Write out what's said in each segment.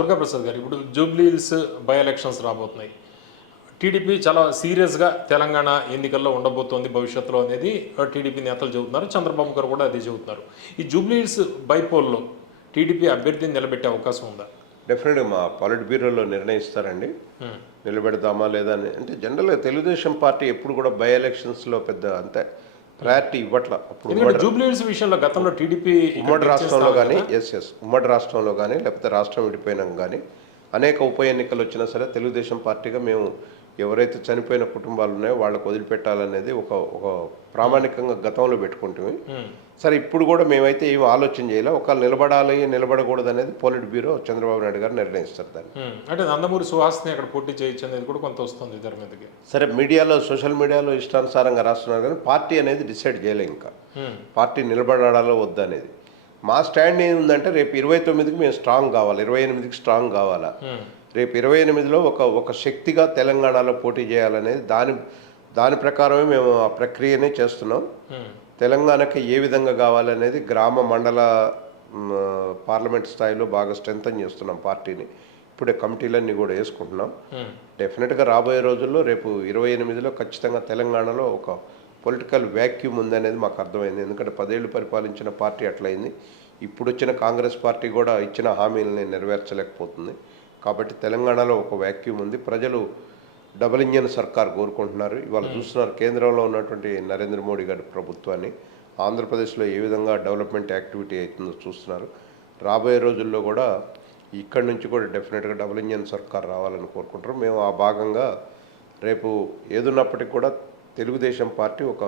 దుర్గాప్రసాద్ గారు ఇప్పుడు Jubilee Hills by elections రాబోతున్నాయి. TDP చాలా సీరియస్గా తెలంగాణ ఎన్నికల్లో ఉండబోతోంది భవిష్యత్తులో అనేది టీడీపీ నేతలు చెబుతున్నారు చంద్రబాబు గారు కూడా అదే చెబుతున్నారు. ఈ జూబ్లీ హిల్స్ బైపోల్లో టీడీపీ అభ్యర్థిని నిలబెట్టే అవకాశం ఉందా? డెఫినెట్గా మా పాలిట్ బ్యూరోలో నిర్ణయిస్తారండి. Hmm. నిలబెడదామా లేదా అని అంటే జనరల్గా తెలుగుదేశం పార్టీ ఎప్పుడు కూడా బై ఎలక్షన్స్లో పెద్ద అంతే ప్రయారిటీ ఇవ్వట్ల. అప్పుడు ఎందుకంటే జూబ్లీ హిల్స్ విషయంలో గతంలో టీడీపీ ఉమ్మడి రాష్ట్రంలో కానీ ఎస్ ఎస్ ఉమ్మడి రాష్ట్రంలో కానీ లేకపోతే రాష్ట్రం విడిపోయినాక కానీ అనేక ఉప ఎన్నికలు వచ్చినా సరే తెలుగుదేశం పార్టీగా మేము ఎవరైతే చనిపోయిన కుటుంబాలు ఉన్నాయో వాళ్ళకు వదిలిపెట్టాలనేది ఒక ఒక ప్రామాణికంగా గతంలో పెట్టుకుంటుంది సరే ఇప్పుడు కూడా మేమైతే ఏం ఆలోచన చేయాలి. ఒకళ్ళు నిలబడాలి నిలబడకూడదు అనేది పోలిట్ బ్యూరో చంద్రబాబు నాయుడు గారు నిర్ణయిస్తారు దాన్ని. అంటే నందమూరి సుహాస్ని అక్కడ పోటీ చేయొచ్చు అనేది కూడా కొంత వస్తుంది ఇద్దరి మీదకి. సరే మీడియాలో సోషల్ మీడియాలో ఇష్టానుసారంగా రాస్తున్నారు కానీ పార్టీ అనేది డిసైడ్ చేయలే ఇంకా. పార్టీ నిలబడాలో వద్దా అనేది. మా స్టాండ్ ఏంటంటే రేపు ఇరవై తొమ్మిదికి మేము స్ట్రాంగ్ కావాలి ఇరవై ఎనిమిదికి స్ట్రాంగ్ కావాలా. రేపు ఇరవై ఎనిమిదిలో ఒక ఒక శక్తిగా తెలంగాణలో పోటీ చేయాలనేది దాని దాని ప్రకారమే మేము ఆ ప్రక్రియనే చేస్తున్నాం. తెలంగాణకి ఏ విధంగా కావాలనేది గ్రామ మండల పార్లమెంట్ స్థాయిలో బాగా స్ట్రెంథన్ చేస్తున్నాం పార్టీని. ఇప్పుడే కమిటీలన్నీ కూడా వేసుకుంటున్నాం. డెఫినెట్గా రాబోయే రోజుల్లో రేపు ఇరవై ఎనిమిదిలో ఖచ్చితంగా తెలంగాణలో ఒక పొలిటికల్ వ్యాక్యూమ్ ఉందనేది మాకు అర్థమైంది. ఎందుకంటే పదేళ్ళు పరిపాలించిన పార్టీ అట్లయింది. ఇప్పుడు వచ్చిన కాంగ్రెస్ పార్టీ కూడా ఇచ్చిన హామీలని నెరవేర్చలేకపోతుంది. కాబట్టి తెలంగాణలో ఒక వ్యాక్యూమ్ ఉంది. ప్రజలు డబుల్ ఇంజన్ సర్కార్ కోరుకుంటున్నారు. ఇవాళ చూస్తున్నారు కేంద్రంలో ఉన్నటువంటి నరేంద్ర మోడీ గారి ప్రభుత్వాన్ని. ఆంధ్రప్రదేశ్లో ఏ విధంగా డెవలప్మెంట్ యాక్టివిటీ అవుతుందో చూస్తున్నారు. రాబోయే రోజుల్లో కూడా ఇక్కడి నుంచి కూడా డెఫినెట్గా డబుల్ ఇంజన్ సర్కార్ రావాలని కోరుకుంటారు మేము ఆ భాగంగా రేపు ఏదున్నప్పటికీ కూడా తెలుగుదేశం పార్టీ ఒక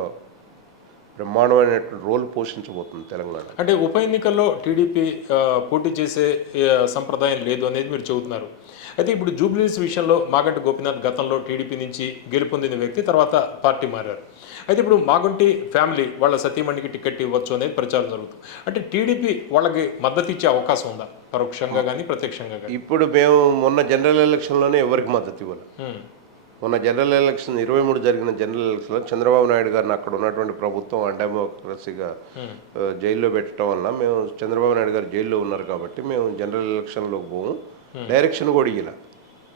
బ్రహ్మాండమైనటువంటి రోల్ పోషించబోతుంది తెలంగాణ అంటే ఉప ఎన్నికల్లో టీడీపీ పోటీ చేసే సంప్రదాయం లేదు అనేది మీరు చెబుతున్నారు. అయితే ఇప్పుడు జూబ్లీస్ విషయంలో మాగంటి గోపీనాథ్ గతంలో టీడీపీ నుంచి గెలుపొందిన వ్యక్తి తర్వాత పార్టీ మారారు. అయితే ఇప్పుడు మాగంటి ఫ్యామిలీ వాళ్ళ సతీమణికి టికెట్ ఇవ్వచ్చు అనేది ప్రచారం జరుగుతుంది. అంటే టీడీపీ వాళ్ళకి మద్దతు ఇచ్చే అవకాశం ఉందా? పరోక్షంగా కానీ ప్రత్యక్షంగా కానీ ఇప్పుడు మేము మొన్న జనరల్ ఎలక్షన్లోనే ఎవరికి మద్దతు ఇవ్వాలి మొన్న జనరల్ ఎలక్షన్ ఇరవై మూడు జరిగిన జనరల్ ఎలక్షన్లో చంద్రబాబు నాయుడు గారిని అక్కడ ఉన్నటువంటి ప్రభుత్వం అన్డెమోక్రసీగా ఆ, జైల్లో పెట్టడం వల్ల మేము చంద్రబాబు నాయుడు గారు జైల్లో ఉన్నారు కాబట్టి మేము జనరల్ ఎలక్షన్లోకి పోము. డైరెక్షన్ కూడా ఇయ్యాల.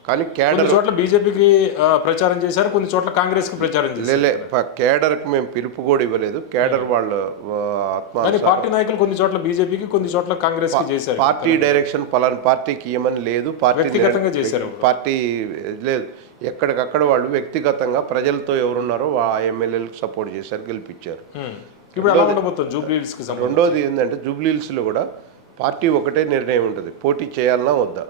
కానీ కొన్ని చోట్ల బీజేపీకి ప్రచారం చేశారు కొన్ని చోట్ల కాంగ్రెస్కి ప్రచారం చేశారు. లేలే ప- క్యాడర్కి మేము పిలుపు కూడా ఇవ్వలేదు. క్యాడర్ వాళ్ళ ఆత్మ పార్టీ నాయకులు కొన్ని చోట్ల బీజేపీకి కొన్ని చోట్ల కాంగ్రెస్కి చేశారు. పార్టీ డైరెక్షన్ పలానా పార్టీకి ఇవ్వమని లేదు. పార్టీ వ్యక్తిగతంగా చేశారు. పార్టీ లేదు. ఎక్కడికక్కడ వాళ్ళు వ్యక్తిగతంగా ప్రజలతో ఎవరున్నారో ఆ ఎమ్మెల్యేలకు సపోర్ట్ చేశారు గెలిపించారు. రెండోది ఏంటంటే జూబ్లీహిల్స్లో కూడా పార్టీ ఒకటే నిర్ణయం ఉంటుంది. పోటీ చేయాలన్నా వద్దా?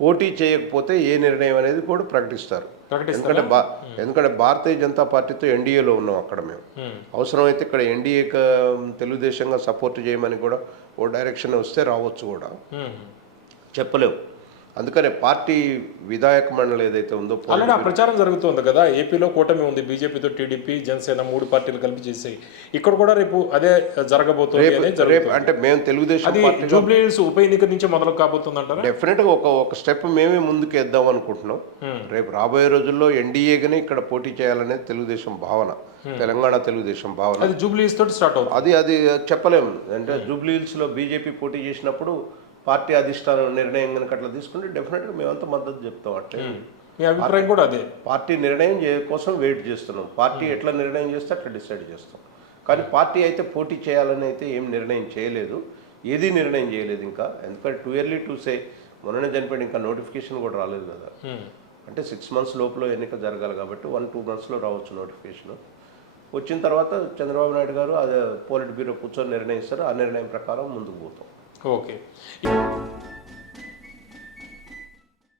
పోటీ చేయకపోతే ఏ నిర్ణయం అనేది కూడా ప్రకటిస్తారు. ఎందుకంటే బా ఎందుకంటే భారతీయ జనతా పార్టీతో ఎన్డీఏలో ఉన్నాం అక్కడ మేము. అవసరమైతే ఇక్కడ ఎన్డీఏ తెలుగుదేశంగా సపోర్ట్ చేయమని కూడా ఓ డైరెక్షన్ వస్తే రావచ్చు కూడా. ఉమ్. అందుకనే పార్టీ విధాయక మండలి ఏదైతే ఉందో ఆ ప్రచారం జరుగుతుంది కదా. ఏపీలో కూటమి ఉంది బీజేపీతో టీడీపీ జనసేన మూడు పార్టీలు కలిపి చేసాయి. ఇక్కడ కూడా రేపు అదే జరగబోతుంది అంటే మేము తెలుగుదేశం జూబ్లీ హిల్స్ ఉప ఎన్నిక నుంచి మొదలు కాబోతుంది అంటారా డెఫినెట్గా ఒక ఒక స్టెప్ మేమే ముందుకు వేద్దాం అనుకుంటున్నాం రేపు రాబోయే రోజుల్లో ఎన్డీఏగానే ఇక్కడ పోటీ చేయాలనేది తెలుగుదేశం భావన. తెలంగాణ తెలుగుదేశం భావన. అది జూబ్లీ హిల్స్ తోటి స్టార్ట్ అవుతుంది. అది అది చెప్పలేము. అంటే జూబ్లీ హిల్స్లో బీజేపీ పోటీ చేసినప్పుడు పార్టీ అధిష్టానం నిర్ణయం కనుక అట్లా తీసుకుంటే డెఫినెట్గా మేమంతా మద్దతు చెప్తాం అట్లే మీ అభిప్రాయం కూడా అదే. పార్టీ నిర్ణయం కోసం వెయిట్ చేస్తున్నాం. పార్టీ ఎట్లా నిర్ణయం చేస్తే అట్లా డిసైడ్ చేస్తాం. కానీ పార్టీ అయితే పోటీ చేయాలని అయితే ఏం నిర్ణయం చేయలేదు. ఏది నిర్ణయం చేయలేదు ఇంకా. ఎందుకంటే టూ ఇయర్లీ టూ సే మొన్ననే చనిపోయిన ఇంకా నోటిఫికేషన్ కూడా రాలేదు కదా. అంటే సిక్స్ మంత్స్ లోపల ఎన్నిక జరగాలి కాబట్టి వన్ టూ మంత్స్లో రావచ్చు నోటిఫికేషన్ వచ్చిన తర్వాత చంద్రబాబు నాయుడు గారు అదే పోలిట్ బ్యూరో కూర్చొని నిర్ణయిస్తారు. ఆ నిర్ణయం ప్రకారం ముందుకు పోతాం. Okay.